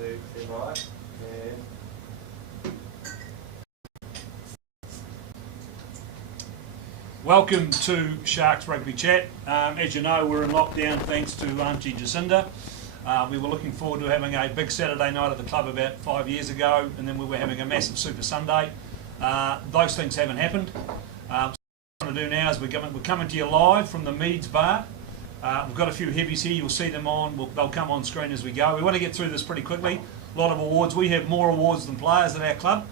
to right. And welcome to Sharks Rugby Chat. As you know, we're in lockdown thanks to Auntie Jacinda. We were looking forward to having a big Saturday night at the club about 5 years ago, and then we were having a massive Super Sunday. Those things haven't happened. So what we're going to do now is we're coming to you live from the Mead's bar. We've got a few heavies here. You'll see them on. They'll come on screen as we go. We want to get through this pretty quickly. A lot of awards. We have more awards than players at our club.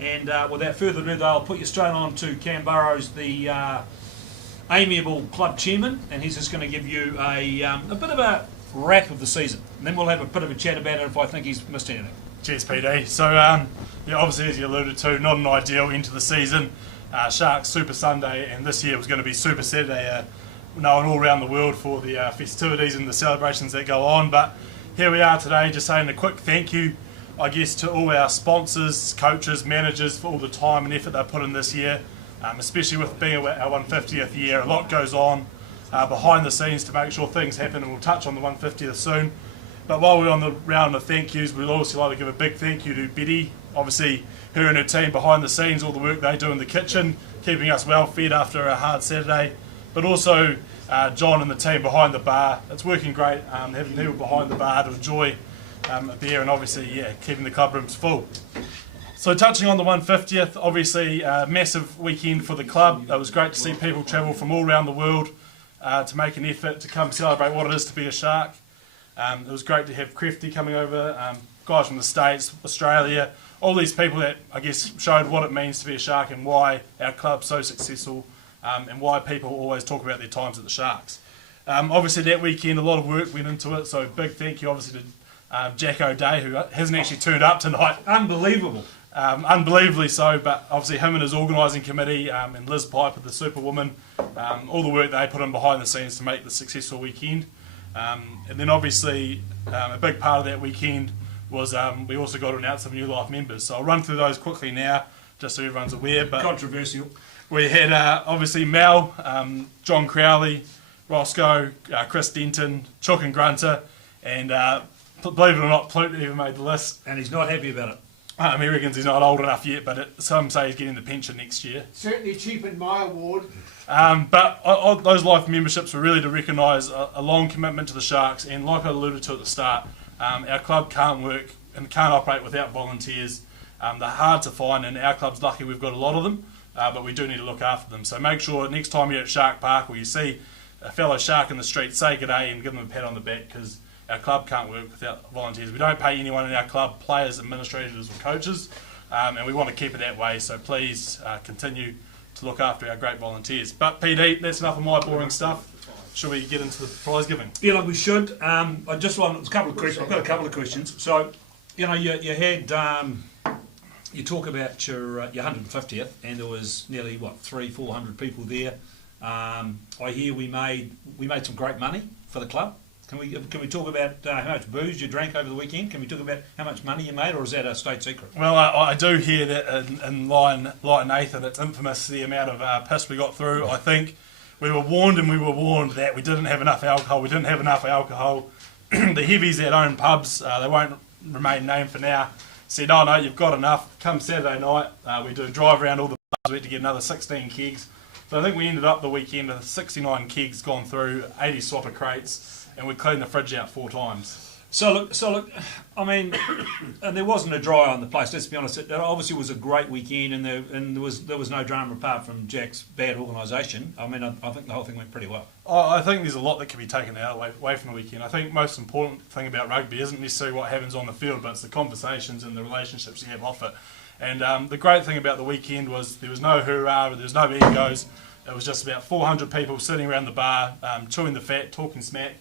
And without further ado, though, I'll put you straight on to Cam Burrows, the amiable club chairman, and he's just going to give you a bit of a wrap of the season. And then we'll have a bit of a chat about it if I think he's missed anything. Cheers, PD. So, obviously, as you alluded to, not an ideal end to the season. Sharks Super Sunday, and this year was going to be Super Saturday, known all around the world for the festivities and the celebrations that go on. But here we are today, just saying a quick thank you, I guess, to all our sponsors, coaches, managers for all the time and effort they put in this year, especially with being our 150th year. A lot goes on behind the scenes to make sure things happen, and we'll touch on the 150th soon. But while we're on the round of thank yous, we'd also like to give a big thank you to Betty, obviously her and her team behind the scenes, all the work they do in the kitchen, keeping us well fed after a hard Saturday. But also John and the team behind the bar. It's working great, having people behind the bar to enjoy a beer, and obviously, keeping the club rooms full. So touching on the 150th, obviously a massive weekend for the club. It was great to see people travel from all around the world to make an effort to come celebrate what it is to be a Shark. It was great to have Crefty coming over, guys from the States, Australia, all these people that, I guess, showed what it means to be a Shark and why our club's so successful, and why people always talk about their times at the Sharks. Obviously that weekend a lot of work went into it, so big thank you obviously to Jack O'Day, who hasn't actually turned up tonight. Unbelievable. Unbelievably so, but obviously him and his organising committee, and Liz Piper, the superwoman, all the work they put in behind the scenes to make the successful weekend. And then obviously a big part of that weekend was we also got to announce some new life members. So I'll run through those quickly now, just so everyone's aware. But controversial. We had obviously Mel, John Crowley, Roscoe, Chris Denton, Chook and Grunter, and believe it or not, Plute even made the list. And he's not happy about it. He reckons he's not old enough yet, but some say he's getting the pension next year. Certainly cheapened my award. But those life memberships were really to recognise a long commitment to the Sharks, and like I alluded to at the start, our club can't work and can't operate without volunteers. They're hard to find, and our club's lucky we've got a lot of them, but we do need to look after them. So make sure next time you're at Shark Park or you see a fellow Shark in the street, say good day and give them a pat on the back, because our club can't work without volunteers. We don't pay anyone in our club, players, administrators or coaches, and we want to keep it that way, so please continue to look after our great volunteers. But PD, that's enough of my boring stuff. Should we get into the prize giving? Yeah, like we should. I just want a couple of questions. I've got a couple of questions. So, you know, you had you talk about your 150th, and there was nearly 300-400 people there. I hear we made some great money for the club. Can we talk about how much booze you drank over the weekend? Can we talk about how much money you made, or is that a state secret? Well, I do hear that in Light Nathan, it's infamous the amount of piss we got through. I think we were warned that we didn't have enough alcohol. The heavies that own pubs, they won't remain named for now, said, oh no, you've got enough. Come Saturday night, we do a drive around all the pubs. We had to get another 16 kegs. So I think we ended up the weekend with 69 kegs gone through, 80 swapper crates, and we cleaned the fridge out 4 times. So look, I mean, and there wasn't a dry eye on the place. Let's be honest. It obviously was a great weekend, and there was no drama apart from Jack's bad organisation. I mean, I think the whole thing went pretty well. I think there's a lot that can be taken away from the weekend. I think the most important thing about rugby isn't necessarily what happens on the field, but it's the conversations and the relationships you have off it. And the great thing about the weekend was there was no hoorah, there was no egos. It was just about 400 people sitting around the bar, chewing the fat, talking smack.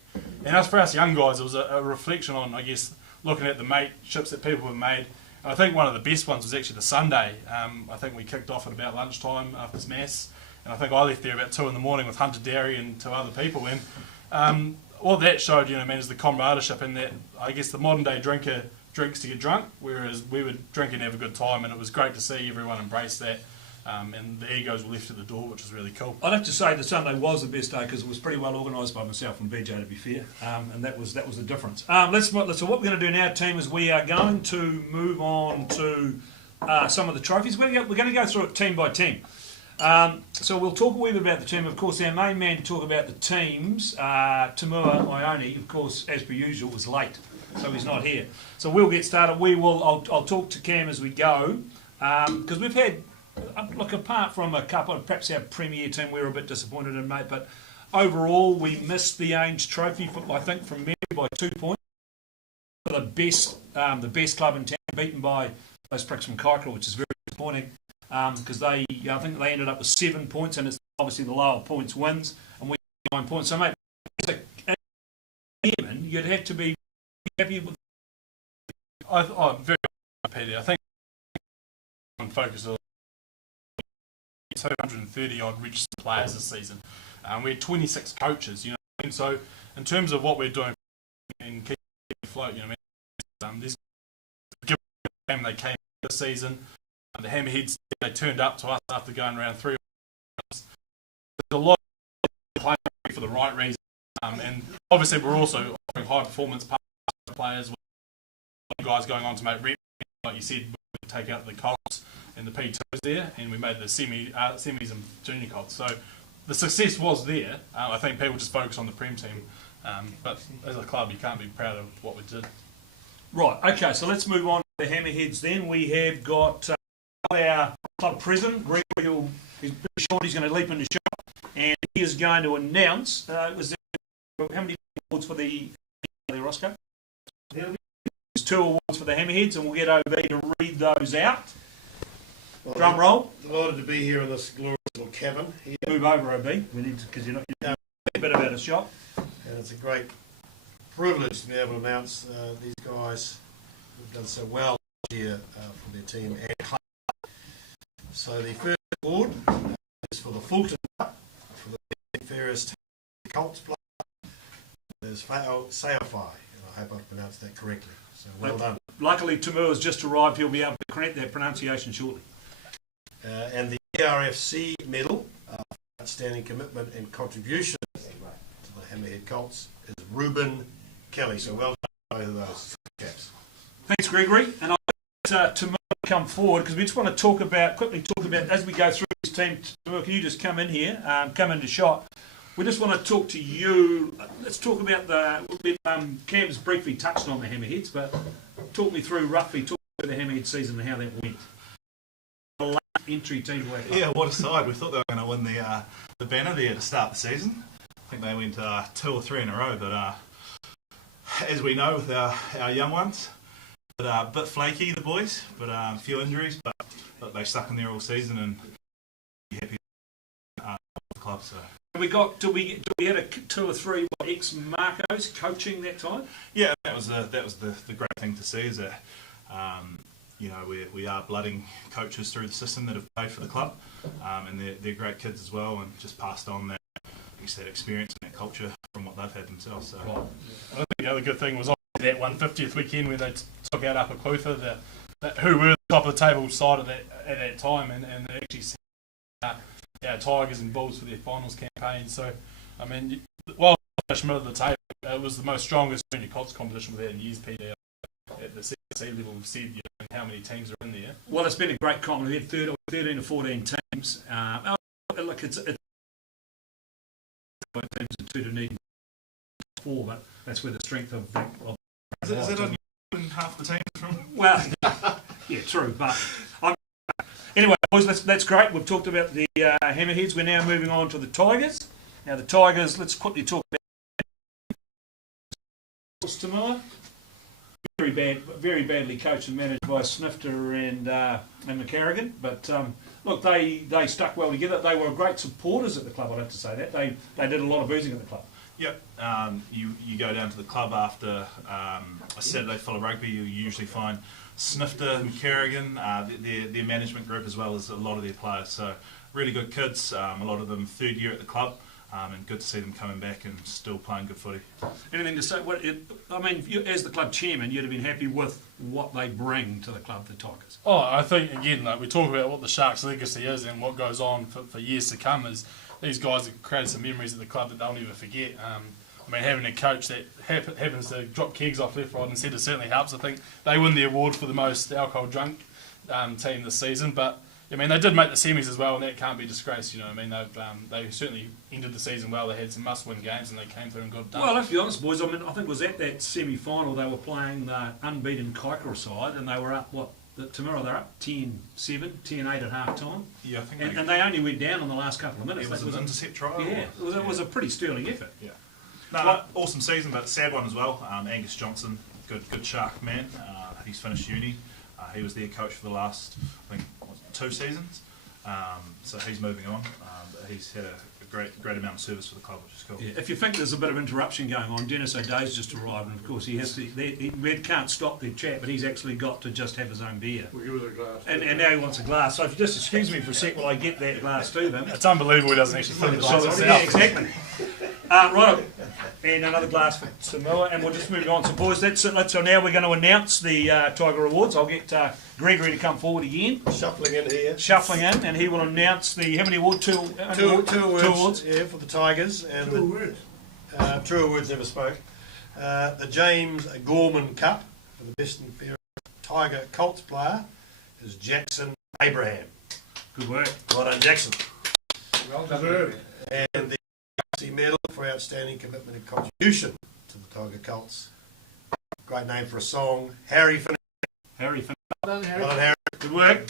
And for us young guys, it was a reflection on, I guess, looking at the mateships that people have made. And I think one of the best ones was actually the Sunday. I think we kicked off at about lunchtime after Mass. And I think I left there about 2 in the morning with Hunter Dowry and 2 other people. And all that showed, is the camaraderie, and that, I guess, the modern day drinker drinks to get drunk, whereas we were drinking to have a good time, and it was great to see everyone embrace that. and the egos were left at the door, which was really cool. I'd have to say the Sunday was the best day because it was pretty well organised by myself and BJ, to be fair, and that was the difference. So what we're going to do now, team, is we are going to move on to some of the trophies. We're going to go through it team by team. So we'll talk a wee bit about the team. Of course, our main man to talk about the teams, Tamua Ione, of course, as per usual, was late, so he's not here. So we'll get started. I'll talk to Cam as we go, because we've had, look, apart from a couple, perhaps our premier team, we were a bit disappointed in, mate, but overall we missed the Ainge Trophy, I think, from memory by 2 points. The best club in town, beaten by those pricks from Kaikoura, which is very disappointing. Because I think they ended up with 7 points, and it's obviously the lower points wins, and we 9 points. So, mate, you'd have to be happy with. I'm very happy. I think I'm focused on 230 odd registered players this season. We had 26 coaches, you know. And so, in terms of what we're doing and keeping afloat, you know, there's a game they came this season. The Hammerheads, they turned up to us after going around 3 rounds. There's a lot of playing for the right reason, and obviously we're also offering high performance players. With guys going on to make rep, like you said, we take out the Colts and the P2s there, and we made the semis and junior Colts. So the success was there. I think people just focus on the Prem team, but as a club, you can't be proud of what we did. Right. Okay. So let's move on to the Hammerheads. Then we have got. Our club president, Regan, he's pretty short, he's going to leap into shot, and he is going to announce, how many awards for the Roscoe? There's 2 awards for the Hammerheads, and we'll get OB to read those out. Well, drum roll. Delighted to be here in this glorious little cabin here. Move over, OB, we need to, because you're not a bit about a shot. And it's a great privilege to be able to announce these guys who've done so well here for their team and club. So the first award is for the Fulton Cup, for the fairest Colts player. There's Sayafai, and I hope I've pronounced that correctly. So well done. Luckily, Tamu has just arrived. He'll be able to correct that pronunciation shortly. And the ERFC medal for outstanding commitment and contribution to the Hammerhead Colts is Reuben Kelly. So well done, both of those chaps. Thanks, Gregory. And I'll let Tamu come forward, because we just want to quickly talk about as we go through this team. Can you just come in here, come into shot? We just want to talk to you. Let's talk about Cam's briefly touched on the Hammerheads, but talk me through roughly the Hammerhead season and how that went. The last entry team to our club. Yeah, what a side. We thought they were going to win the banner there to start the season. I think they went 2 or 3 in a row, but as we know with our young ones, but a bit flaky, the boys, but a few injuries, but they stuck in there all season and be happy with the club. So. Do we had a 2 or 3 ex-Marcos coaching that time? Yeah, that was the great thing to see, is that you know, we are blooding coaches through the system that have played for the club, and they're great kids as well, and just passed on that experience and that culture from what they've had themselves. So. Right. I think the other good thing was that 150th weekend when they took out Upper Clutha, who were the top of the table side at that time, and they actually sent Tigers and Bulls for their finals campaign. So, I mean, while finished middle of the table, it was the most strongest junior Colts competition we've had in years, Peter. At the CC level, we've said how many teams are in there. Well, it's been a great comp. We had 13 or 14 teams. Look, it's teams of 2 Dunedin 4, but that's where the strength of is it on half the teams from? Well, yeah, true. But anyway, boys, that's great. We've talked about the Hammerheads. We're now moving on to the Tigers. Now, the Tigers. Let's quickly talk about tomorrow. Very badly coached and managed by Snifter and McCarrigan. But look, they stuck well together. They were great supporters at the club. I'd have to say that they did a lot of boozing at the club. Yep. You go down to the club after a Saturday full of rugby. You usually find Snifter, McCarrigan, their management group, as well as a lot of their players. So really good kids. A lot of them 3rd year at the club. and good to see them coming back and still playing good footy. Anything to say? As the club chairman, you'd have been happy with what they bring to the club, the Tigers. Oh, I think, again, we talk about what the Sharks' legacy is and what goes on for years to come is these guys have created some memories at the club that they'll never forget. Having a coach that happens to drop kegs off left, right and centre certainly helps. I think they win the award for the most alcohol drunk team this season, but they did make the semis as well, and that can't be disgraced. They certainly ended the season well. They had some must-win games, and they came through and got it done. Well, let's be honest, boys. I think it was at that semi-final they were playing the unbeaten Kaikoura side, and they were up tomorrow they're up 10-7, 10-8 at half time. Yeah, I think and they only went down in the last couple of minutes. It was an intercept try. Yeah, it was a pretty sterling effort. Yeah. No, awesome season, but sad one as well. Angus Johnson, good Shark man. He's finished uni. He was their coach for the last, I think, 2 seasons. So he's moving on. But he's had a great amount of service for the club, which is cool. Yeah. If you think there's a bit of interruption going on, Dennis O'Day's just arrived, and of course he can't stop the chat, but he's actually got to just have his own beer. We'll give it a glass. And now he wants a glass. So if you just excuse me for a sec while I get that glass to them. It's unbelievable he doesn't actually fill the glass himself. Yeah, exactly. Right, and another glass for Samoa, and we'll just move on. So, boys, that's it. So now we're going to announce the Tiger Awards. I'll get Gregory to come forward again. Shuffling in here. Shuffling in, and he will announce how many awards? Two awards. Yeah, for the Tigers. And Two awards. True Words never spoke. The James Gorman Cup for the best and fairest Tiger Colts player is Jackson Abraham. Good work. Well done, Jackson. Well deserved. And the medal for outstanding commitment and contribution to the Tiger Colts. Great name for a song. Harry Finn. Harry Finn. Well done, Harry. Well done, Harry. Good work.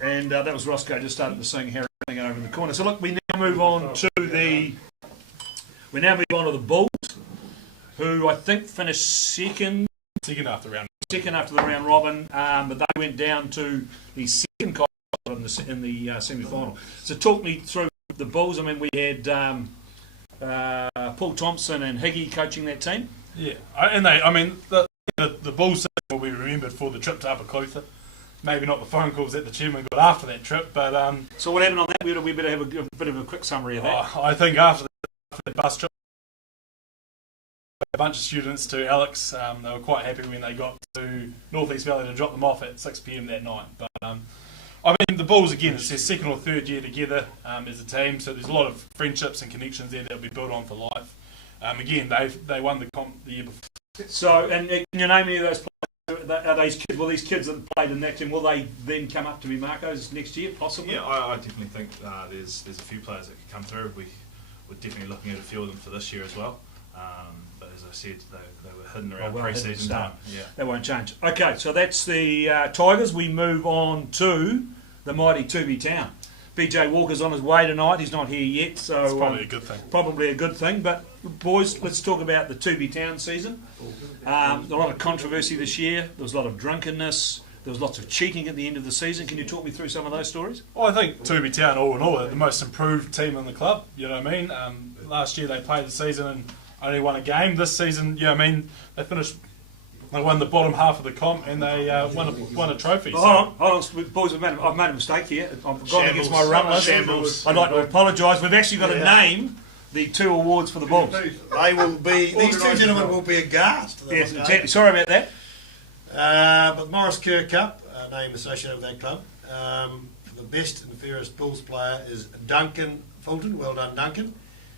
And that was Roscoe just started to sing Harry Finn over in the corner. So look, we now move on to the Bulls, who I think finished second After round. Second after the round robin, but they went down to the second in the semi-final. So talk me through the Bulls. We had Paul Thompson and Higgy coaching that team. Yeah, and the Bulls will be remembered for the trip to Upper Clutha. Maybe not the phone calls that the chairman got after that trip, but so what happened on that? We better have a bit of a quick summary of that. I think after the bus trip, a bunch of students to Alex. They were quite happy when they got to North East Valley to drop them off at 6 p.m. that night. But the Bulls, again, it's their second or third year together as a team, so there's a lot of friendships and connections there that will be built on for life. Again, they won the comp the year before. So, and can you name any of those players? Are these kids that played in that team, will they then come up to be Marcos next year, possibly? Yeah, I definitely think there's a few players that could come through. We're definitely looking at a few of them for this year as well. But as I said, they were hidden around pre-season time. Yeah. That won't change. Okay, so that's the Tigers. We move on to the mighty Tubi Town. BJ Walker's on his way tonight. He's not here yet, so it's probably a good thing. Probably a good thing. But boys, let's talk about the Tubi Town season. A lot of controversy this year. There was a lot of drunkenness. There was lots of cheating at the end of the season. Can you talk me through some of those stories? Well, I think Tubi Town, all in all, are the most improved team in the club. You know what I mean? Last year they played the season and only won a game. This season, they finished. They won the bottom half of the comp and they won a trophy. Hold on, boys. I've made a mistake here. I've gone against my run list. Shambles. I'd like to apologise. We've actually got to name the 2 awards for the Bulls. They will be. These 2 gentlemen will be aghast. Yes, exactly. Sorry about that. But Morris Kerr Cup, name associated with that club. The best and fairest Bulls player is Duncan Fulton. Well done, Duncan.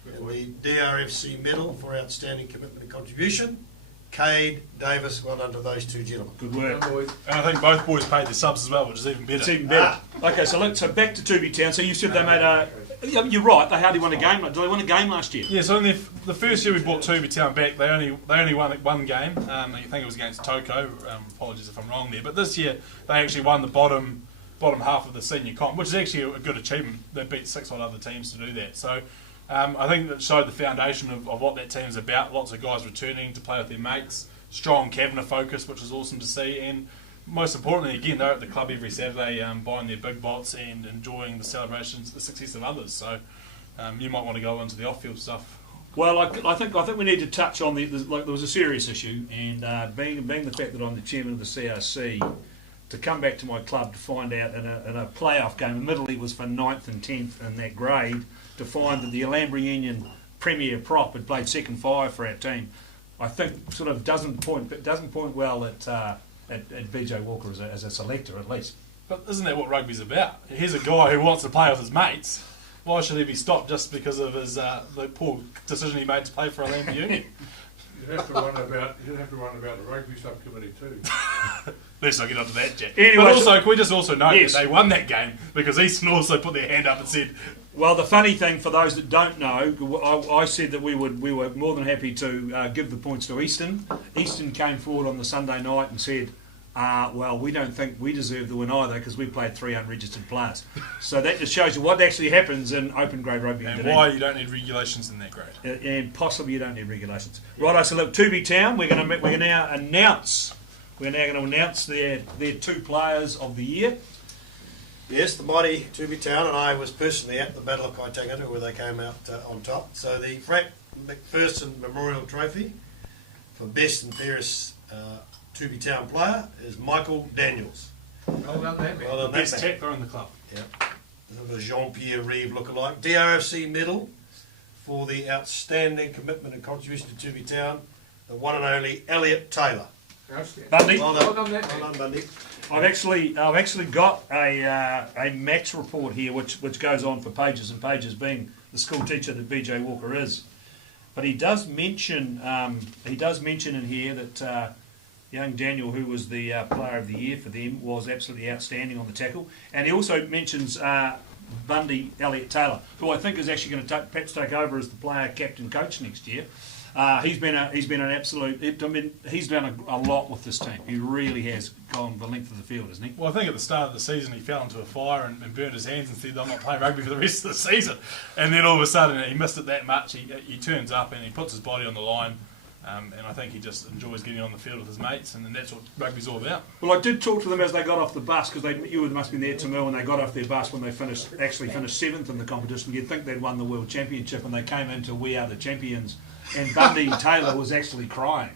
And the DRFC medal for outstanding commitment and contribution, Cade Davis. Well done to those 2 gentlemen. Good work. And I think both boys paid their subs as well, which is even better. It's even better. Okay, so back to Tubi Town. So you said they made a. You're right. They hardly won a game. Did they win a game last year? Yeah. So in the first year we brought Tubi Town back, they only won one game. I think it was against Toko. Apologies if I'm wrong there. But this year they actually won the bottom half of the senior comp, which is actually a good achievement. They beat 6 odd other teams to do that. So. I think that showed the foundation of what that team's about. Lots of guys returning to play with their mates. Strong cabinet focus, which was awesome to see. And most importantly, again, they're at the club every Saturday buying their big bots and enjoying the celebrations, the success of others. So you might want to go into the off-field stuff. Well, I think we need to touch on there was a serious issue, and being the fact that I'm the chairman of the CRC, to come back to my club to find out in a playoff game, admittedly it was for 9th and 10th in that grade, to find that the Alhambra Union Premier prop had played second five for our team, I think sort of doesn't point well at BJ Walker as a selector at least. But isn't that what rugby's about? Here's a guy who wants to play with his mates. Why should he be stopped just because of his the poor decision he made to play for Alhambra Union? You'd have to wonder about the rugby subcommittee too. Let's not get onto that, Jack. Anyway, but also, can we just also note yes, that they won that game because Eastern also put their hand up and said, well, the funny thing for those that don't know, I said that we were more than happy to give the points to Eastern. Eastern came forward on the Sunday night and said, well, we don't think we deserve the win either because we played 3 unregistered players. So that just shows you what actually happens in open grade rugby. and why you don't need regulations in that grade. And possibly you don't need regulations. Righto, so look, 2B Town, we're now going to announce their 2 players of the year. Yes, the mighty Tubi Town, and I was personally at the Battle of Kaitangata where they came out on top. So the Frank McPherson Memorial Trophy for best and fairest Tubi Town player is Michael Daniels. Well done, that man. Well done, Best that man. tackler in the club. Yep. The Jean-Pierre Reeve lookalike. DRFC medal for the outstanding commitment and contribution to Tubi Town, the one and only Elliot Taylor. Outstanding. Bundy, Well Well done, done, that well man. done, Bundy. I've actually got a match report here which goes on for pages and pages, being the school teacher that BJ Walker is. But he does mention in here that young Daniel, who was the player of the year for them, was absolutely outstanding on the tackle. And he also mentions Bundy Elliot Taylor, who I think is actually going to perhaps take over as the player captain coach next year. He's been an absolute. I mean, he's done a lot with this team. He really has gone the length of the field, hasn't he? Well, I think at the start of the season he fell into a fire and burned his hands and said, I'm not playing rugby for the rest of the season. And then all of a sudden he missed it that much. He turns up and he puts his body on the line. And I think he just enjoys getting on the field with his mates, and that's what rugby's all about. Well, I did talk to them as they got off the bus, because you must have been there, Tamil, when they got off their bus when they finished 7th in the competition. You'd think they'd won the World Championship, and they came into We Are the Champions, and Bundy Taylor was actually crying.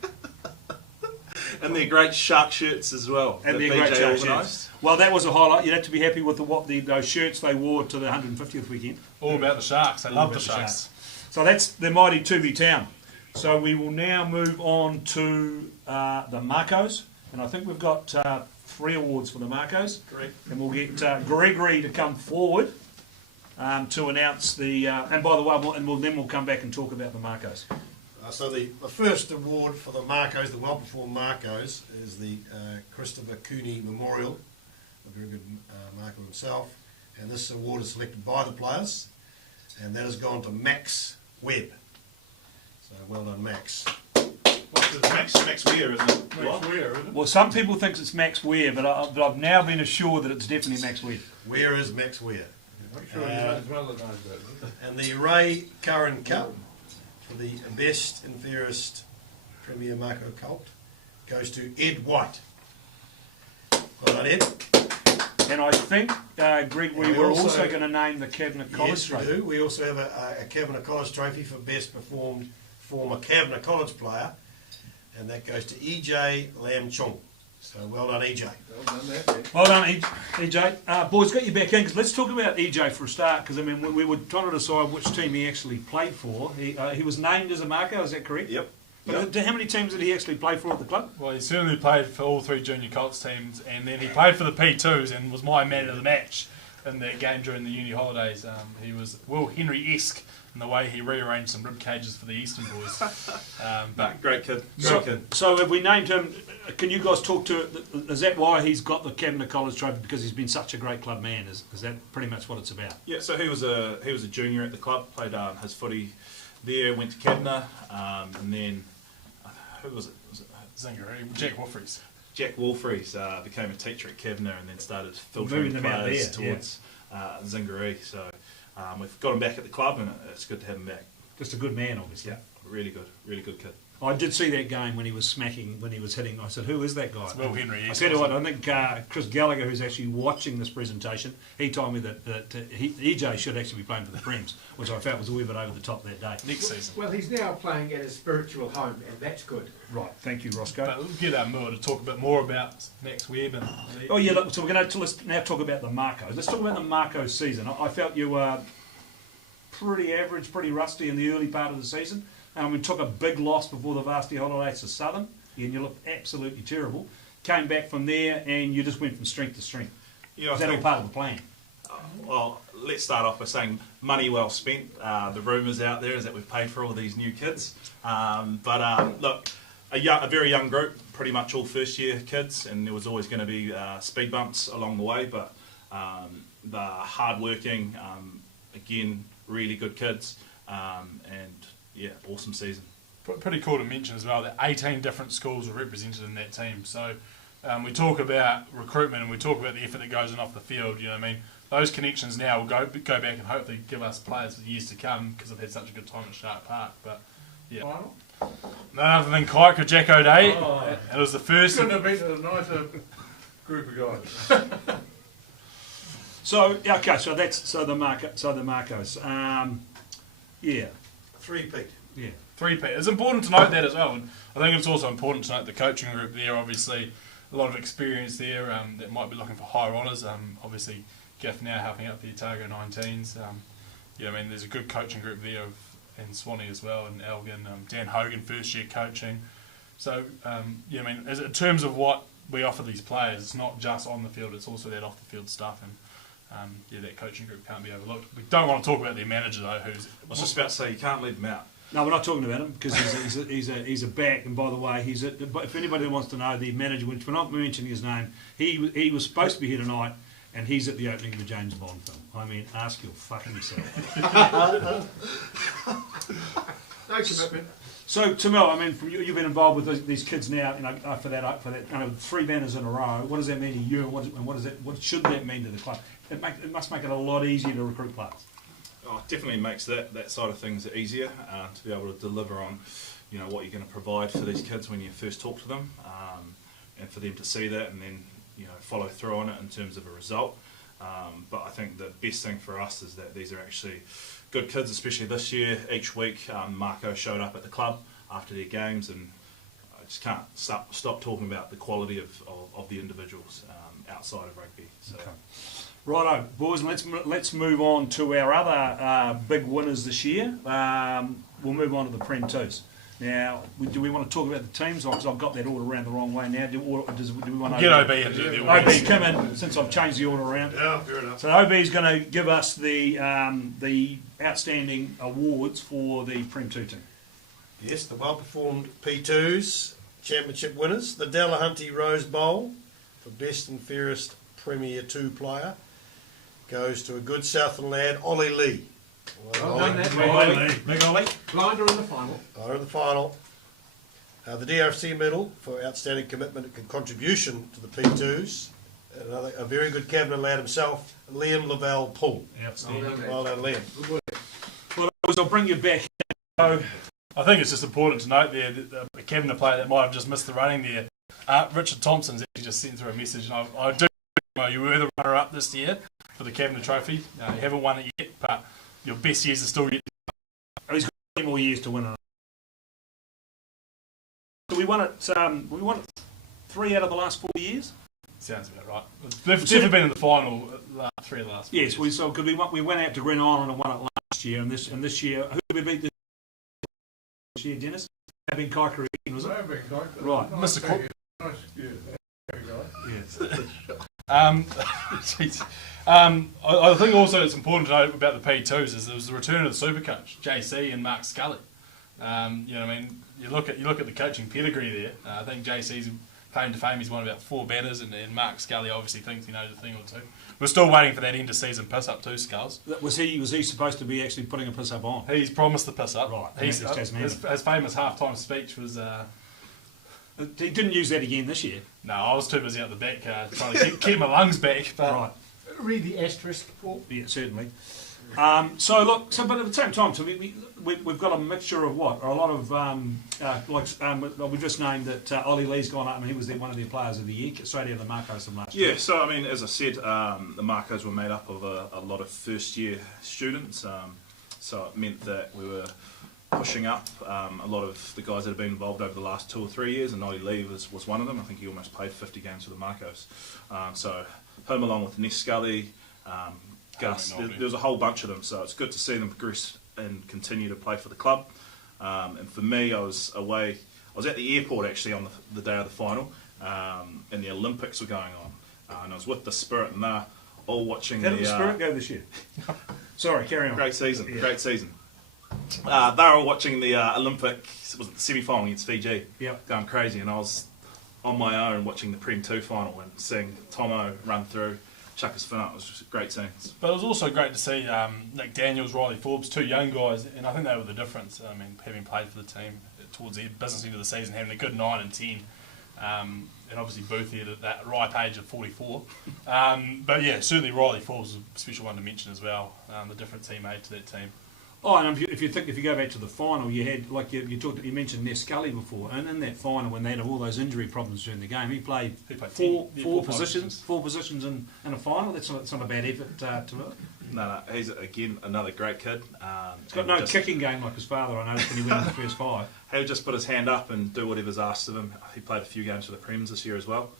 And their great shark shirts as well. And that their great BJ shark organised. shirts. Well, that was a highlight. You'd have to be happy with those shirts they wore to the 150th weekend. All about the Sharks. They love the about the Sharks. So that's the mighty Tubi Town. So we will now move on to the Marcos, and I think we've got 3 awards for the Marcos. Correct. And we'll get Gregory to come forward to announce the. And by the way, then we'll come back and talk about the Marcos. So the first award for the Marcos, the well-performed Marcos, is the Christopher Cooney Memorial, a very good Marco himself. And this award is selected by the players, and that has gone to Max Webb. So well done, Max. What's the Max Weir, isn't it? Max Weir, isn't it? Well, some people think it's Max Weir, but I've now been assured that it's definitely Max Weir. Where is Max Weir? I'm sure his mother knows that. Isn't it? And the Ray Curran Cup for the best and fairest Premier Marco Cult goes to Ed White. Well done, Ed. And I think, Greg, we And we were also- also going to name the Cabinet College Yes, we Trophy. do. We also have a Kavanagh College trophy for best performed former Kavanagh College player, and that goes to EJ Lam Chong. So well done, EJ. Well done, that man. Well done, EJ. Boys, got you back in, because let's talk about EJ for a start, because I mean, we were trying to decide which team he actually played for. He was named as a Marco, is that correct? Yep. But how many teams did he actually play for at the club? Well, he certainly played for all 3 junior Colts teams, and then he played for the P2s and was my man of the match in that game during the uni holidays. He was Will Henry-esque in the way he rearranged some rib cages for the Eastern boys. But Great kid. Great kid. So have we named him? Can you guys talk to? Is that why he's got the Cabinet College Trophy? Because he's been such a great club man. Is that pretty much what it's about? Yeah, so he was a junior at the club, played his footy there, went to Kavanagh, and then who was it? Zingery, Jack Wolfries. Jack Wolfries became a teacher at Kavanagh and then started Moving filtering them out players there, towards Zingeree. So we've got him back at the club, and it's good to have him back. Just a good man, obviously. Yeah, really good kid. I did see that game when he was smacking, when he was hitting. I said, "Who is that guy?" It's Will Henry. I said, "What?" I think Chris Gallagher, who's actually watching this presentation, he told me that EJ should actually be playing for the Prems, which I felt was a wee bit over the top that day. Next season. Well, he's now playing at his spiritual home, and that's good. Right, thank you, Roscoe. But we'll get Moore to talk a bit more about next web. And Oh yeah, look, so we're going to let's now talk about the Marcos. Let's talk about the Marcos season. I felt you were pretty average, pretty rusty in the early part of the season. We took a big loss before the varsity holidays to Southern, and you looked absolutely terrible. Came back from there, and you just went from strength to strength. Yeah, Is that all part of the plan? Well, let's start off by saying money well spent. The rumours out there is that we've paid for all these new kids. Look, a very young group, pretty much all first-year kids, and there was always going to be speed bumps along the way, but the hard-working, again, really good kids, and yeah, awesome season. pretty cool to mention as well that 18 different schools are represented in that team. So we talk about recruitment and we talk about the effort that goes in off the field. You know what I mean? Those connections now will go back and hopefully give us players for years to come because I've had such a good time at Shark Park. But yeah, none other than Kaika Jack O'Day. It was the first. Couldn't have been a nicer group of guys. So the Marcos. Yeah. Three-peat. Yeah. Three-peat. It's important to note that as well. And I think it's also important to note the coaching group there. Obviously, a lot of experience there that might be looking for higher honours. Obviously, Gaff now helping out the Otago 19s. I mean, there's a good coaching group there in Swanee as well, and Elgin. Dan Hogan, first year coaching. So, I mean, in terms of what we offer these players, it's not just on the field, it's also that off the field stuff. And that coaching group can't be overlooked. We don't want to talk about their manager though, who's. I was just about to say you can't leave them out. No, we're not talking about him because he's a back. And by the way, if anybody wants to know the manager, which we're not mentioning his name, he was supposed to be here tonight, and he's at the opening of the James Bond film. I mean, ask your fucking self. No commitment. So, Tamil, I mean, from you've been involved with these kids now, for that three banners in a row. What does that mean to you, and what should that mean to the club? It must make it a lot easier to recruit players. Oh, it definitely makes that side of things easier to be able to deliver on, what you're going to provide for these kids when you first talk to them, and for them to see that and then follow through on it in terms of a result. But I think the best thing for us is that these are actually good kids, especially this year. Each week, Marco showed up at the club after their games, and I just can't stop talking about the quality of the individuals outside of rugby. So. Okay. Righto, boys, let's move on to our other big winners this year. We'll move on to the Prem 2s. Now, do we want to talk about the teams? Because I've got that order around the wrong way now. Do we want to... Get OB and do the awards. OB, come in, since I've changed the order around. Yeah, fair enough. So OB is going to give us the outstanding awards for the Prem 2 team. Yes, the well-performed P2s, championship winners, the Delahunty Rose Bowl for best and fairest Premier 2 player goes to a good Southern lad, Ollie Lee. Well done, that Big Ollie. Blinder in the final. Are in the final. The DRC medal for outstanding commitment and contribution to the P2s. A very good cabinet lad himself, Liam Lavelle Poole. Outstanding. Well done, Liam. Well, I'll bring you back. So, I think it's just important to note there that the cabinet player that might have just missed the running there, Richard Thompson's actually just sent through a message, and I do know you were the runner-up this year for the cabinet trophy. You haven't won it yet, but your best years are still yet. he's got 3 more years to win it. So we won it 3 out of the last 4 years. Sounds about right. They've definitely been in the final 3 of the last 4 Yes, years. because we went out to Green Island and won it last year, and this year, who did we beat this year, Dennis? Fabian Holland, was it? Right. Mr. Cook. Nice, yeah. Yes. I think also it's important to note about the P2s is there was the return of the super coach, JC and Mark Scully. I mean, you look at the coaching pedigree there. I think JC's claim to fame, he's won about 4 banners, and Mark Scully obviously thinks he knows a thing or two. We're still waiting for that end of season piss up too, Sculls. Was he supposed to be actually putting a piss up on? He's promised the piss up. Right. His famous halftime speech was. He didn't use that again this year. No, I was too busy out the back trying to keep my lungs back. But Right. Read the asterisk, Paul. Yeah, certainly. But at the same time, so we've got a mixture of what? A lot of, we just named that Ollie Lee's gone up and he was one of their players of the year, straight out of the Marcos from last year. Yeah, so I mean, as I said, the Marcos were made up of a lot of first-year students, so it meant that we were pushing up a lot of the guys that have been involved over the last 2 or 3 years, and Ollie Lee was one of them. I think he almost played 50 games for the Marcos. So him along with Ness Scully, Gus, there was a whole bunch of them, so it's good to see them progress and continue to play for the club. And for me, I was away, I was at the airport actually on the day of the final, and the Olympics were going on, and I was with the Spirit, and they're all watching How did the Spirit go this year? Sorry, carry on. Great season, great season. They were all watching the Olympic, was it the semi-final against Fiji? Yep. Going crazy, and I was on my own watching the Prem 2 final and seeing Tomo run through, chuck his fin up. It was just great scenes. But it was also great to see Nick Daniels, Riley Forbes, 2 young guys, and I think they were the difference. I mean, having played for the team towards the business end of the season, having a good 9 and 10, and obviously Boothie at that ripe age of 44. But yeah, certainly Riley Forbes is a special one to mention as well, the difference he made to that team. Oh, and if you go back to the final, you had you mentioned Ness Scully before, and in that final when they had all those injury problems during the game, he played four positions in a final. That's not a bad effort to it. No, he's again another great kid. He's got no kicking game like his father. I noticed when he went in the first 5. He'll just put his hand up and do whatever's asked of him. He played a few games for the Prems this year as well.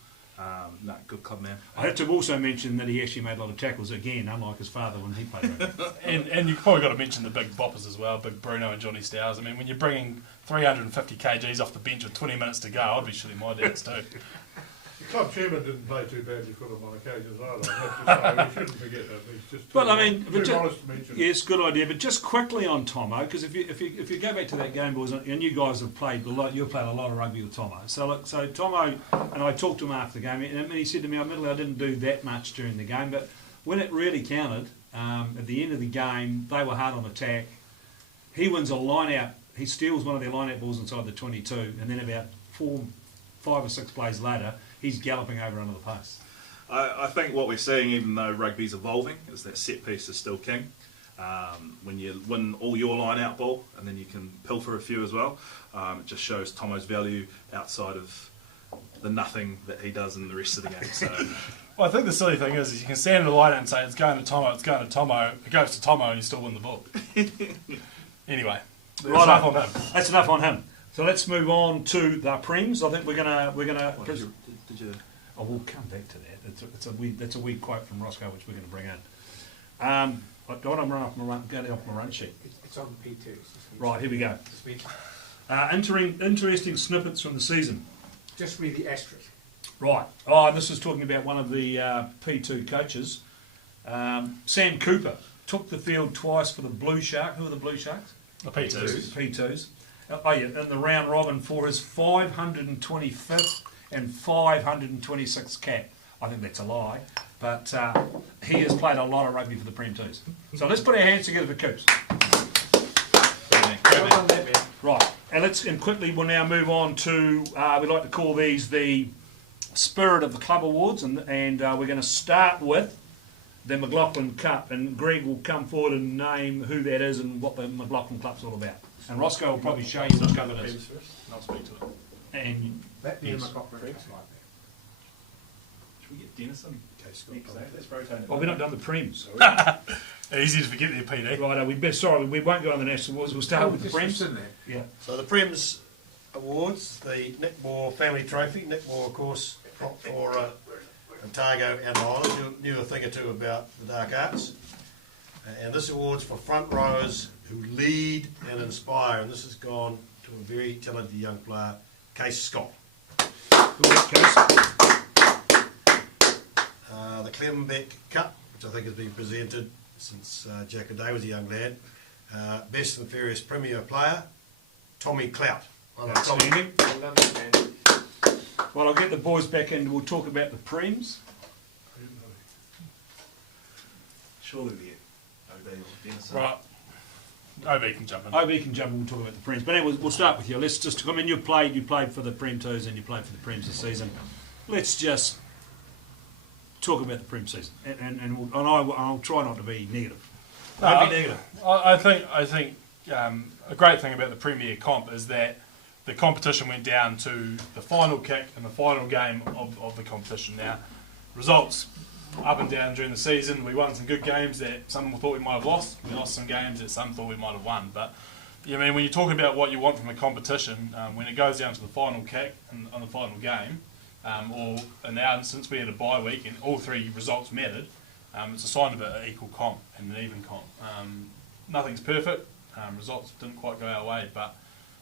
Good club man. I have to also mention that he actually made a lot of tackles again, unlike his father when he played rugby. and you've probably got to mention the big boppers as well, big Bruno and Johnny Stowers. I mean, when you're bringing 350 kgs off the bench with 20 minutes to go, I'd be shooting my dads too. The club chairman didn't play too badly for them on occasions either. We shouldn't forget that. He's just But I mean, too modest to mention. Yes, good idea. But just quickly on Tomo, because if you go back to that game, boys, and you guys have played a lot. You've played a lot of rugby with Tomo. So Tomo, and I talked to him after the game, and he said to me, admittedly, I didn't do that much during the game, but when it really counted, at the end of the game, they were hard on attack. He wins a line-out. He steals one of their line-out balls inside the 22, and then about 5 or 6 plays later, he's galloping over under the post. I think what we're seeing, even though rugby's evolving, is that set piece is still king. When you win all your line-out ball, and then you can pilfer a few as well, it just shows Tomo's value outside of the nothing that he does in the rest of the game. So, Well, I think the silly thing is you can stand in the line and say it's going to Tomo, it goes to Tomo, and you still win the ball. Anyway, that's enough on him. That's enough on him. So let's move on to the Prems. I think we're gonna. did you? Oh, we'll come back to that. That's a weird quote from Roscoe, which we're going to bring in. I don't want to go off my run sheet. It's on P2. Right, here we go. This week. Interesting snippets from the season. Just read the asterisk. Right. Oh, this is talking about one of the P2 coaches. Sam Cooper took the field twice for the Blue Shark. Who are the Blue Sharks? The P2s. P2s. Oh yeah, in the round robin for his 525th and 526th cap. I think that's a lie, but he has played a lot of rugby for the Prem 2s. So let's put our hands together for Coops. Well done there, Ben. Right, and quickly we'll now move on to, we like to call these the Spirit of the Club Awards, and we're going to start with the McLaughlin Cup, and Greg will come forward and name who that is and what the McLaughlin Cup's all about. And Roscoe will probably show you what cup it is. I'll speak to it. And That being yes. McLaughlin Cup like Should we get Dennis in? Let's rotate it. well, we're not done the Prems. Easy to forget their PD. Right, we won't go on the National Awards. We'll start with the Prems. in there. Yeah. So the Prems Awards, the Nick Moore Family Trophy. Nick Moore, of course, prop for Otago and Islands. You knew a thing or two about the dark arts. And this award's for front rowers who lead and inspire. And this has gone to a very talented young player, Case Scott. The Clembeck Cup, which I think has been presented since Jack O'Day was a young lad. Best and fairest Premier player, Tommy Clout. Outstanding. Well done there, Ben. Well, I'll get the boys back in and we'll talk about the Prems. Surely the OB or Dennis. Right. OB can jump in. OB can jump and we'll talk about the Prems. But anyway, we'll start with you. Let's just, I mean, you played for the Prem 2s and you played for the Prems this season. Let's just talk about the Prem season. And I'll try not to be negative. Don't be negative. I think a great thing about the Premier Comp is that the competition went down to the final kick and the final game of the competition. Now, results up and down during the season. We won some good games that some thought we might have lost. We lost some games that some thought we might have won. But I mean, when you talk about what you want from a competition, when it goes down to the final kick and on the final game, or in our instance we had a bye week and all three results mattered, it's a sign of an equal comp and an even comp. Nothing's perfect. Results didn't quite go our way, but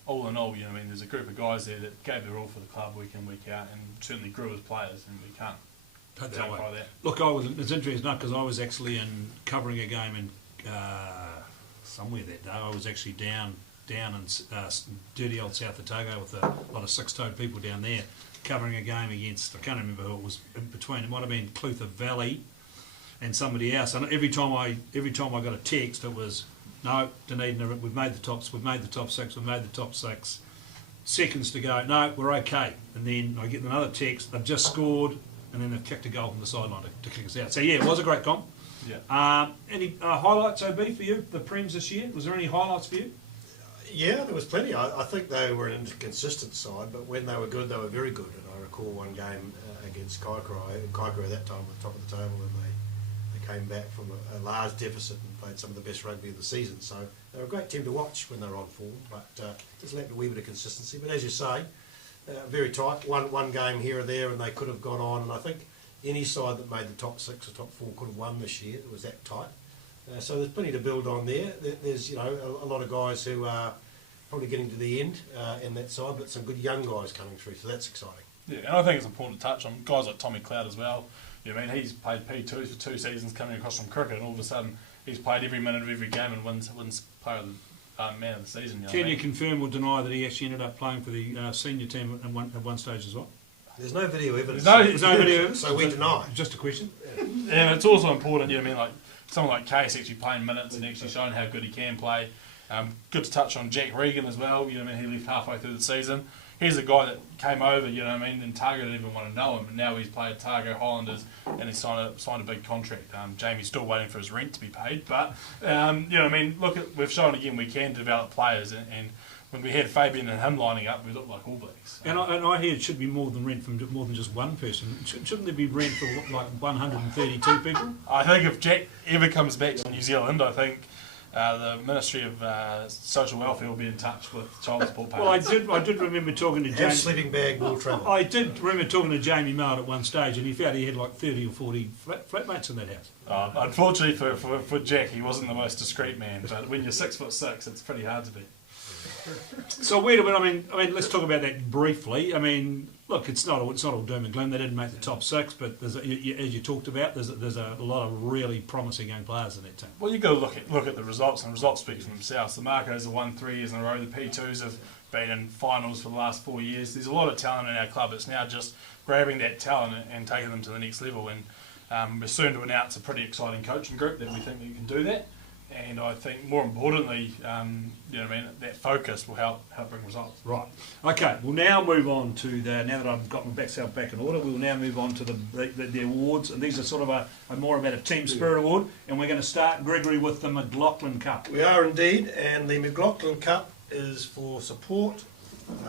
all in all, I mean, there's a group of guys there that gave their all for the club week in, week out, and certainly grew as players, and we can't downplay that. Look, it's interesting enough because I was actually covering a game in somewhere that day. I was actually down in dirty old South Otago with a lot of six-toed people down there, covering a game against, I can't remember who it was in between. It might have been Clutha Valley and somebody else. And every time I got a text, it was, no, Dunedin, we've made the top 6, we've made the top 6. Seconds to go, no, we're okay. And then I get another text, they've just scored, and then they've kicked a goal from the sideline to kick us out. So yeah, it was a great comp. Yeah. Any highlights, OB, for you, the Prems this year? Was there any highlights for you? Yeah, there was plenty. I think they were an inconsistent side, but when they were good, they were very good. And I recall one game against Kaikoura at that time was top of the table, and they came back from a large deficit and played some of the best rugby of the season. So they were a great team to watch when they were on form, but just lacked a wee bit of consistency. But as you say, very tight. One game here or there, and they could have gone on. And I think any side that made the top 6 or top 4 could have won this year. It was that tight. So there's plenty to build on there. There's a lot of guys who are probably getting to the end in that side, but some good young guys coming through. So that's exciting. Yeah, and I think it's important to touch on guys like Tommy Cloud as well. I mean, he's played P2s for 2 seasons coming across from cricket, and all of a sudden he's played every minute of every game and wins player of the man of the season. Can you confirm or deny that he actually ended up playing for the senior team at one stage as well? There's no video evidence. There's no video evidence. So we deny. Just a question. Yeah, it's also important, I mean, like someone like Case actually playing minutes and actually showing how good he can play. Good to touch on Jack Regan as well. I mean, he left halfway through the season. He's a guy that came over, and Targa didn't even want to know him, and now he's played Targa Highlanders and he's signed a big contract. Jamie's still waiting for his rent to be paid, but we've shown again we can develop players, and when we had Fabian and him lining up, we looked like All Blacks. And I hear it should be more than rent from more than just one person. Shouldn't there be rent for like 132 people? I think if Jack ever comes back to New Zealand, I think the Ministry of Social Welfare will be in touch with child support payments. Well, I did remember talking to Have Jamie. sleeping bag will travel. I did remember talking to Jamie Mallard at one stage, and he found he had like 30 or 40 flatmates in that house. Unfortunately for Jack, he wasn't the most discreet man, but when you're 6'6", it's pretty hard to be. So wait a minute. I mean, let's talk about that briefly. I mean, look, it's not all doom and gloom. They didn't make the top 6, but as you talked about, there's a lot of really promising young players in that team. Well, you've got to look at the results, and the results speak for themselves. The Marcos have won 3 years in a row. The P2s have been in finals for the last 4 years. There's a lot of talent in our club. It's now just grabbing that talent and taking them to the next level. And we're soon to announce a pretty exciting coaching group that we think we can do that. And I think more importantly, that focus will help bring results. Right. Okay. We'll now move on to now that I've got myself back in order, we'll now move on to the awards. And these are sort of a more about a team spirit award. And we're going to start, Gregory, with the McLaughlin Cup. We are indeed, and the McLaughlin Cup is for support,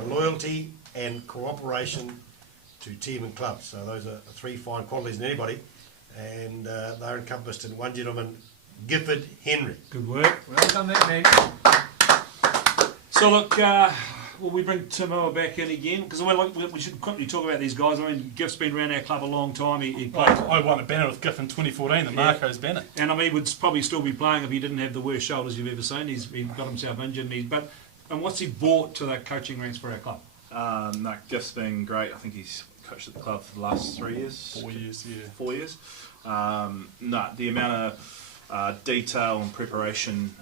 loyalty and cooperation to team and club. So those are 3 fine qualities in anybody, and they're encompassed in one gentleman, Gifford Henry. Good work. Well done that, man. So look, will we bring Timoa back in again? Because we should quickly talk about these guys. I mean, Giff's been around our club a long time. He played. I won a banner with Giff in 2014, the Marcos banner. And I mean, he would probably still be playing if he didn't have the worst shoulders you've ever seen. He got himself injured. And what's he brought to the coaching ranks for our club? No, Giff's been great. I think he's coached at the club for the last 3 years. 4 years, yeah. 4 years. The amount of detail and preparation,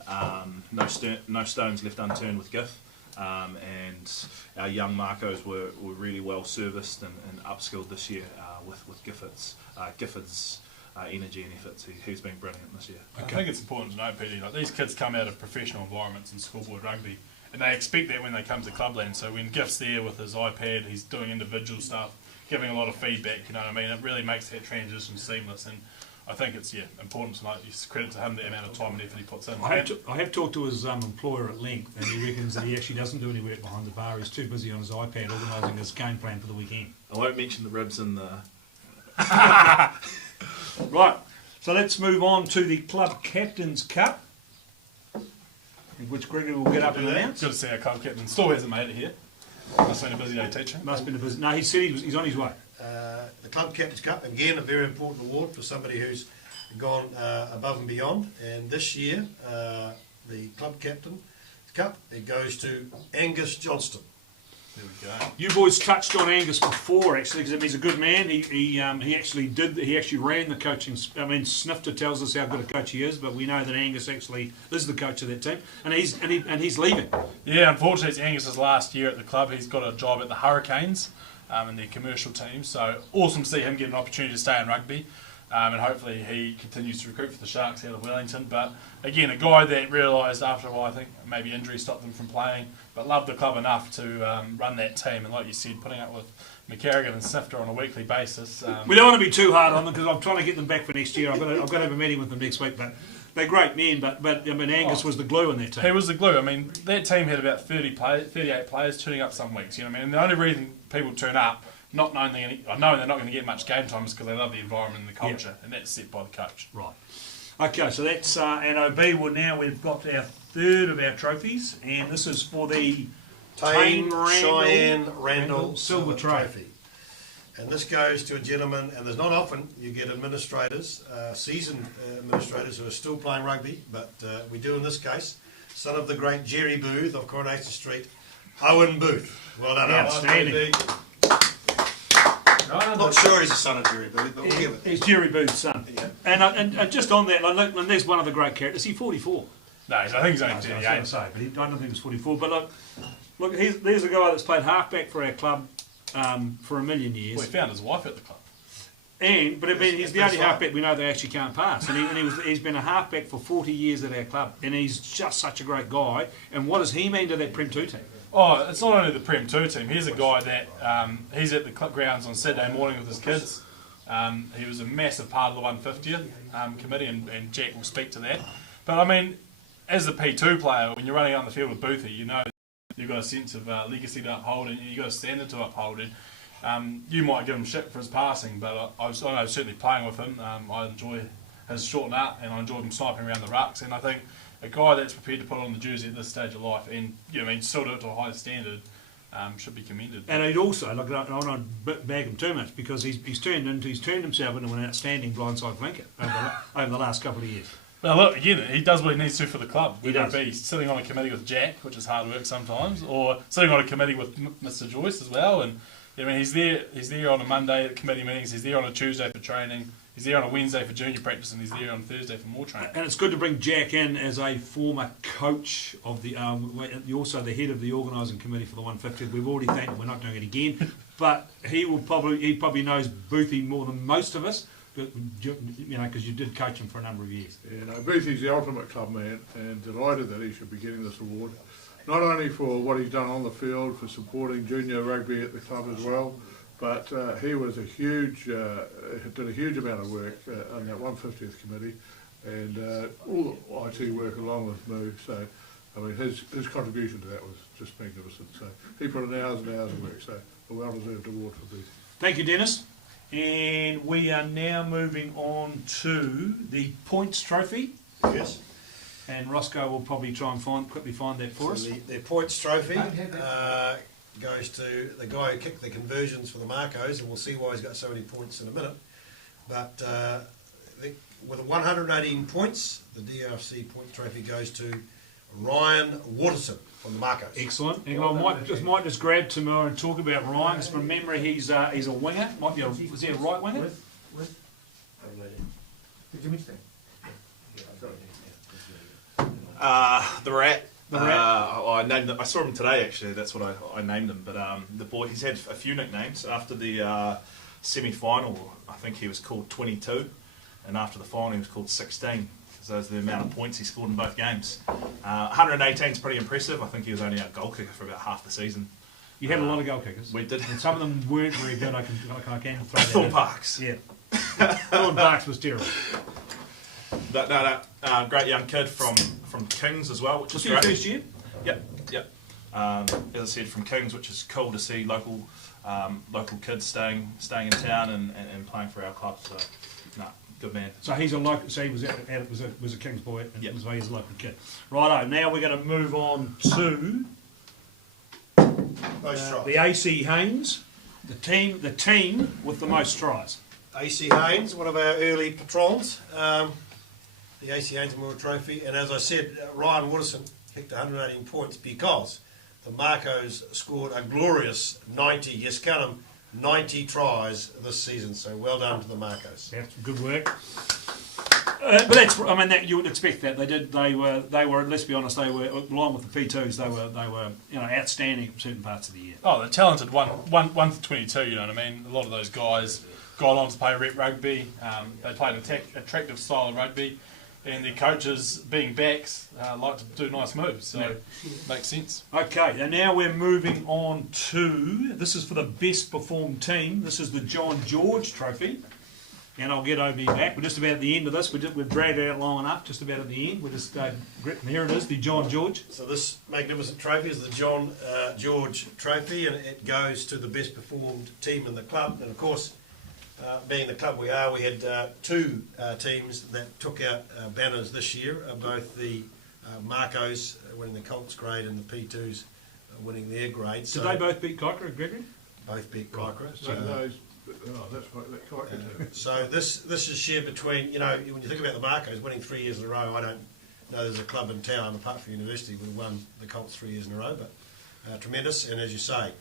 no stones left unturned with Giff, and our young Marcos were really well serviced and upskilled this year with Gifford's energy and efforts. He's been brilliant this year. I think it's important to note, Peter, like these kids come out of professional environments in schoolboard rugby, and they expect that when they come to clubland. So when Giff's there with his iPad, he's doing individual stuff, giving a lot of feedback. You know what I mean? It really makes that transition seamless. And I think it's important tonight. It's credit to him the amount of time and effort he puts in. I have talked to his employer at length, and he reckons that he actually doesn't do any work behind the bar. He's too busy on his iPad organising his game plan for the weekend. I won't mention the ribs and the... Right, so let's move on to the Club Captain's Cup, in which Gregory will get up and announce. Good to see our club captain. Still hasn't made it here. Must have been a busy day teaching. Must have been a busy... No, he said he's on his way. The Club Captain's Cup, again, a very important award for somebody who's gone above and beyond. And this year, the Club Captain's Cup, it goes to Angus Johnson. There we go. You boys touched on Angus before, actually, because he's a good man. He actually ran the coaching. I mean, Snifter tells us how good a coach he is, but we know that Angus actually is the coach of that team, and he's leaving. Yeah, unfortunately, it's Angus's last year at the club. He's got a job at the Hurricanes in their commercial team. So awesome to see him get an opportunity to stay in rugby. And hopefully he continues to recruit for the Sharks out of Wellington. But again, a guy that realised after a while, I think maybe injury stopped him from playing, but loved the club enough to run that team. And like you said, putting up with McCarrigan and Snifter on a weekly basis. We don't want to be too hard on them because I'm trying to get them back for next year. I've got to have a meeting with them next week. But they're great men. But I mean, Angus was the glue in that team. He was the glue. I mean, that team had about 38 players turning up some weeks. You know what I mean? And the only reason people turn up, not knowing they're not going to get much game time, is because they love the environment and the culture, and that's set by the coach. Right. Okay, so that's NOB. Well, now we've got our third of our trophies, and this is for the Tane Cheyenne Randall Silver Trophy. And this goes to a gentleman, and there's not often you get administrators, seasoned administrators who are still playing rugby, but we do in this case. Son of the great Jerry Booth of Coronation Street, Owen Booth. Well done, Owen. Outstanding. I'm not sure he's the son of Jerry Booth, but we'll give it. He's Jerry Booth's son. Yeah. And just on that, and there's one of the great characters. He's 44. No, I think he's only I was 38. going to say, but I don't think he's 44. But look, there's a guy that's played halfback for our club for a million years. Well, he found his wife at the club. But he's the only halfback we know they actually can't pass. And he's been a halfback for 40 years at our club. And he's just such a great guy. And what does he mean to that Prem 2 team? Oh, it's not only the Prem 2 team. He's a guy that he's at the club grounds on Saturday morning with his kids. He was a massive part of the 150th committee, and Jack will speak to that. But I mean, as the P2 player, when you're running out on the field with Boothie, you know you've got a sense of legacy to uphold, and you've got a standard to uphold. And you might give him shit for his passing, but I know certainly playing with him, I enjoy his short nut, and I enjoy him sniping around the rucks. And I think a guy that's prepared to put on the jersey at this stage of life, and still do it to a high standard, should be commended. And he'd also, I don't bag him too much, because he's turned himself into an outstanding blindside flanker over the last couple of years. Well, look, again, he does what he needs to for the club. He Whether does. it be sitting on a committee with Jack, which is hard work sometimes, or sitting on a committee with Mr. Joyce as well. And he's there on a Monday at committee meetings. He's there on a Tuesday for training. He's there on a Wednesday for junior practice, and he's there on Thursday for more training. And it's good to bring Jack in as a former coach of the, also the head of the organising committee for the 150th. We've already thanked him. We're not doing it again, but he probably knows Boothie more than most of us, because you did coach him for a number of years. Yeah, no, Boothie's the ultimate club man, and delighted that he should be getting this award. Not only for what he's done on the field, for supporting junior rugby at the club as well, but he was did a huge amount of work on that 150th committee, and all the IT work along with Moo. So, I mean, his contribution to that was just magnificent. So he put in hours and hours of work. So a well-deserved award for Booth. Thank you, Dennis. And we are now moving on to the points trophy. Yes. And Roscoe will probably try and quickly find that for us. The points trophy goes to the guy who kicked the conversions for the Marcos, and we'll see why he's got so many points in a minute. But with 118 points, the DRC point trophy goes to Ryan Waterson from the Marcos. Excellent. And I might just grab Tamura and talk about Ryan. Because from memory, he's a winger. Was he a right winger? Did you miss that? The Rat. The Rat. I named him, I saw him today actually. That's what I named him. But the boy, he's had a few nicknames. After the semi-final, I think he was called 22, and after the final, he was called 16. Because those are the amount of points he scored in both games. 118 is pretty impressive. I think he was only our goal kicker for about half the season. You had a lot of goal kickers. We did. And some of them weren't very good. I can throw that Thorpe in. Parks. Yeah. Don Barks was terrible. Great young kid from Kings as well, which is Was he your great. first year? Yep. As I said, from Kings, which is cool to see local kids staying in town and playing for our club. So, good man. So he's a local. So he was a King's boy, and Yep. so he's a local kid. Righto. Now we're going to move on to Most tries. the AC Haynes, the team with the most tries. AC Haynes, one of our early patrons, the AC Haynes Memorial Trophy, and as I said, Ryan Wooderson picked 118 points because the Marcos scored a glorious 90, yes count them, 90 tries this season, so well done to the Marcos. That's good work. But that's, I mean, that you would expect that they were. Let's be honest, they were along with the P2s. They were outstanding in certain parts of the year. Oh, the talented 1 to 22. You know what I mean? A lot of those guys got on to play rep rugby. They played an attractive style of rugby, and their coaches, being backs, like to do nice moves. So makes sense. Okay, and now we're moving on to, this is for the best performed team. This is the John George Trophy. And I'll get over back. We're just about at the end of this. We've dragged it out long enough, just about at the end. We're just, here it is, the John George. So this magnificent trophy is the John George Trophy, and it goes to the best performed team in the club. And of course, being the club we are, we had two teams that took out banners this year, both the Marcos winning the Colts grade and the P2s winning their grade. Did they both beat Kuykera, Gregory? Both beat Kuykera. That's right, that Kuykera. So this is shared between, when you think about the Marcos winning 3 years in a row, I don't know there's a club in town, apart from University, who won the Colts 3 years in a row, but tremendous. And as you say,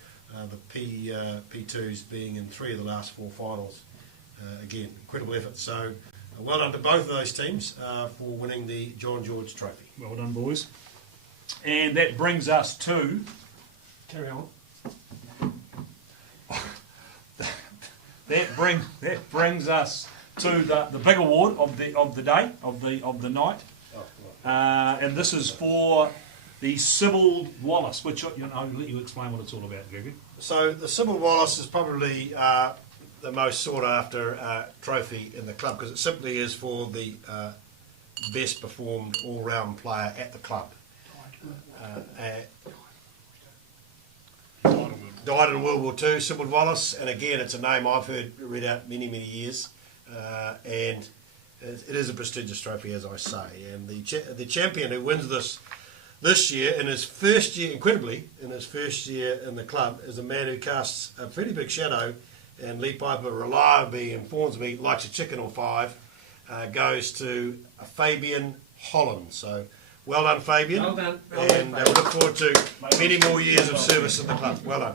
the P2s being in 3 of the last 4 finals. Again, incredible effort. So well done to both of those teams for winning the John George Trophy. Well done, boys. And that brings us to... Carry on. That brings us to the big award of the day, of the night. And this is for the Sybil Wallace, which I'll let you explain what it's all about, Gregory. So the Sybil Wallace is probably the most sought after trophy in the club because it simply is for the best performed all round player at the club. Died in World War II, Sybil Wallace, and again it's a name I've heard read out many years, and it is a prestigious trophy, as I say. And the champion who wins this year, in his first year, incredibly, in his first year in the club, is a man who casts a pretty big shadow, and Lee Piper reliably informs me, likes a chicken or 5, goes to Fabian Holland. So well done, Fabian. Well done. And we look forward to many more years of service in the club. Well done.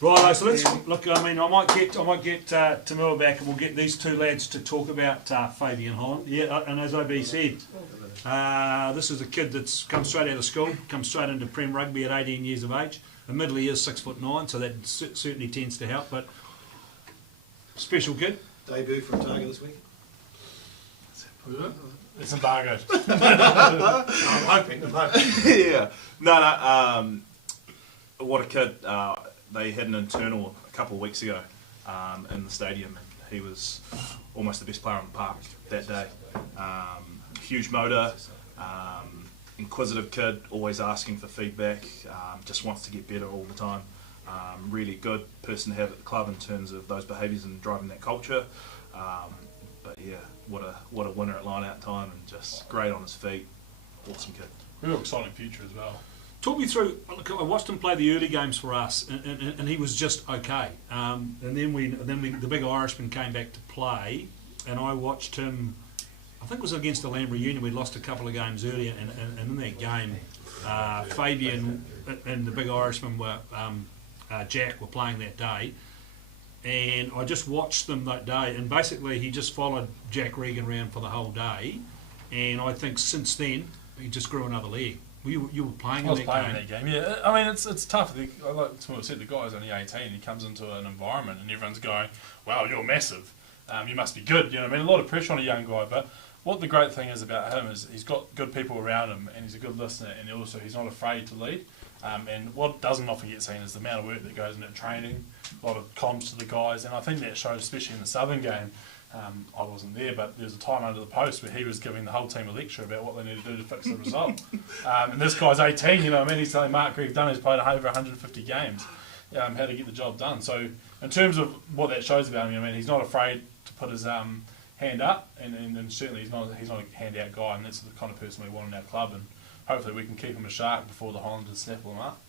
Right, so let's look. I mean, I might get Tamua back, and we'll get these two lads to talk about Fabian Holland. Yeah, and as OB said, this is a kid that's come straight out of school, come straight into Prem Rugby at 18 years of age. Admittedly, he is 6'9", so that certainly tends to help. But special kid. Debut for Otago this week. It's embargoed. I'm hoping. Yeah. No. What a kid. They had an internal a couple of weeks ago in the stadium, and he was almost the best player on the park that day. Huge motor, inquisitive kid, always asking for feedback, just wants to get better all the time. Really good person to have at the club in terms of those behaviours and driving that culture. But yeah, what a winner at line-out time, and just great on his feet. Awesome kid. Real exciting future as well. Talk me through. Look, I watched him play the early games for us, and he was just okay. And then the big Irishman came back to play, and I watched him. I think it was against the Lamb Reunion. We'd lost a couple of games earlier, and in that game, Fabian and the big Irishman were Jack were playing that day, and I just watched them that day. And basically, he just followed Jack Regan around for the whole day, and I think since then he just grew another leg. You were playing in that game. Yeah. I mean, it's tough. Like I said, the guy's only 18. He comes into an environment and everyone's going, "Wow, you're massive. You must be good." You know what I mean? A lot of pressure on a young guy. But what the great thing is about him is he's got good people around him, and he's a good listener, and also he's not afraid to lead. And what doesn't often get seen is the amount of work that goes into training, a lot of comms to the guys, and I think that shows, especially in the Southern game. I wasn't there, but there was a time under the post where he was giving the whole team a lecture about what they need to do to fix the result. And this guy's 18, you know what I mean? He's telling Mark Greg Dunn, who's played over 150 games, how to get the job done. So in terms of what that shows about him, I mean, he's not afraid to put his hand up, and certainly he's not a handout guy, and that's the kind of person we want in our club, and hopefully we can keep him a shark before the Highlanders snaffle him up.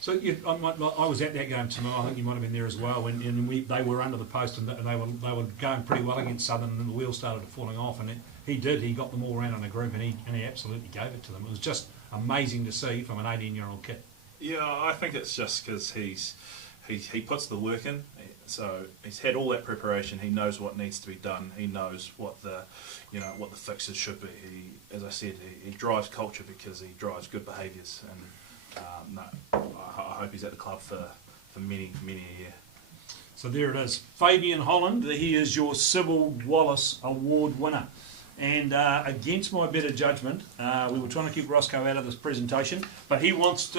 So I was at that game tonight. I think you might have been there as well. And they were under the post, and they were going pretty well against Southern, and the wheels started falling off. And he got them all around in a group, and he absolutely gave it to them. It was just amazing to see from an 18-year-old kid. Yeah, I think it's just because he puts the work in. So he's had all that preparation. He knows what needs to be done. He knows what the fixes should be. As I said, he drives culture because he drives good behaviours. And I hope he's at the club for many a year. So there it is, Fabian Holland. He is your Sybil Wallace Award winner. And against my better judgment, we were trying to keep Roscoe out of this presentation, but he wants.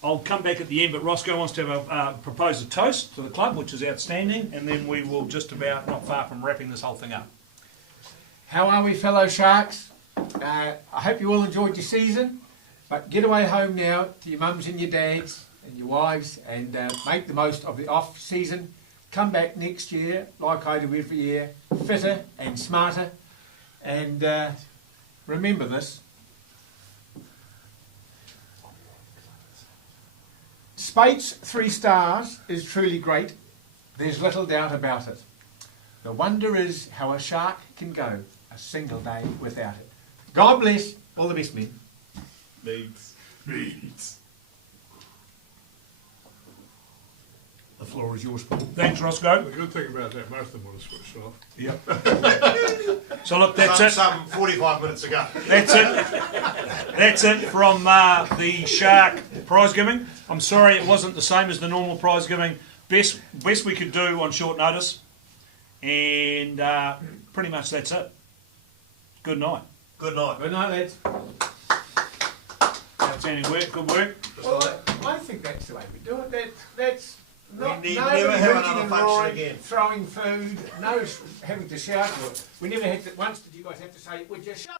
I'll come back at the end, but Roscoe wants to have propose a toast to the club, which is outstanding, and then we will just about not far from wrapping this whole thing up. How are we, fellow Sharks? I hope you all enjoyed your season, but get away home now to your mums and your dads and your wives, and make the most of the off season. Come back next year, like I do every year, fitter and smarter, and remember this. Speight's 3 stars is truly great. There's little doubt about it. The wonder is how a shark can go a single day without it. God bless. All the best, men. Meads. The floor is yours, Paul. Thanks, Roscoe. The good thing about that, most of them would have switched off. Yep. So look, that's it. Some 45 minutes ago. That's it. That's it from the Shark prize giving. I'm sorry it wasn't the same as the normal prize giving. Best we could do on short notice. And pretty much that's it. Good night. Good night. Good night, lads. Outstanding work. Good work. Well, I think that's the way we do it. That's not, We no never have hooting another and function roaring, again. throwing food, no having to shout. We never had to. Once did you guys have to say, would you shut